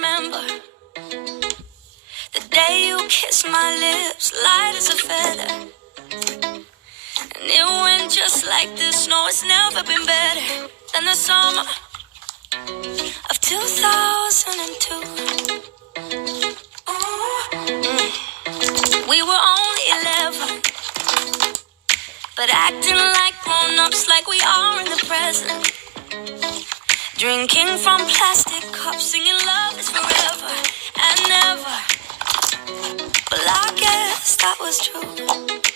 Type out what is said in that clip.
remember the day you kissed my lips, light as a feather. And it went just like this. No, it's never been better than the summer of 2002. We were only 11, but acting like grown-ups, like we are in the present. Drinking from plastic cups, singing love is forever and never. Well, I guess that was true.